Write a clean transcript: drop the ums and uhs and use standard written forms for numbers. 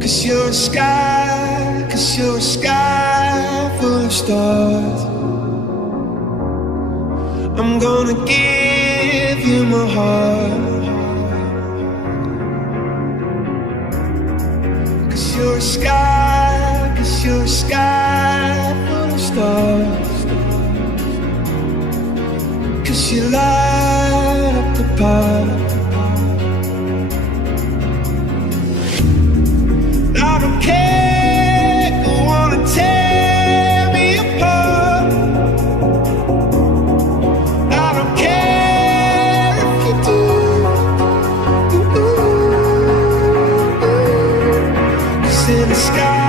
Cause you're a sky full of stars. I'm gonna give you my heart. Cause you're a sky full of stars. Cause you light up the path. I don't care, you wanna tear me apart. I don't care if you do. 'Cause in the sky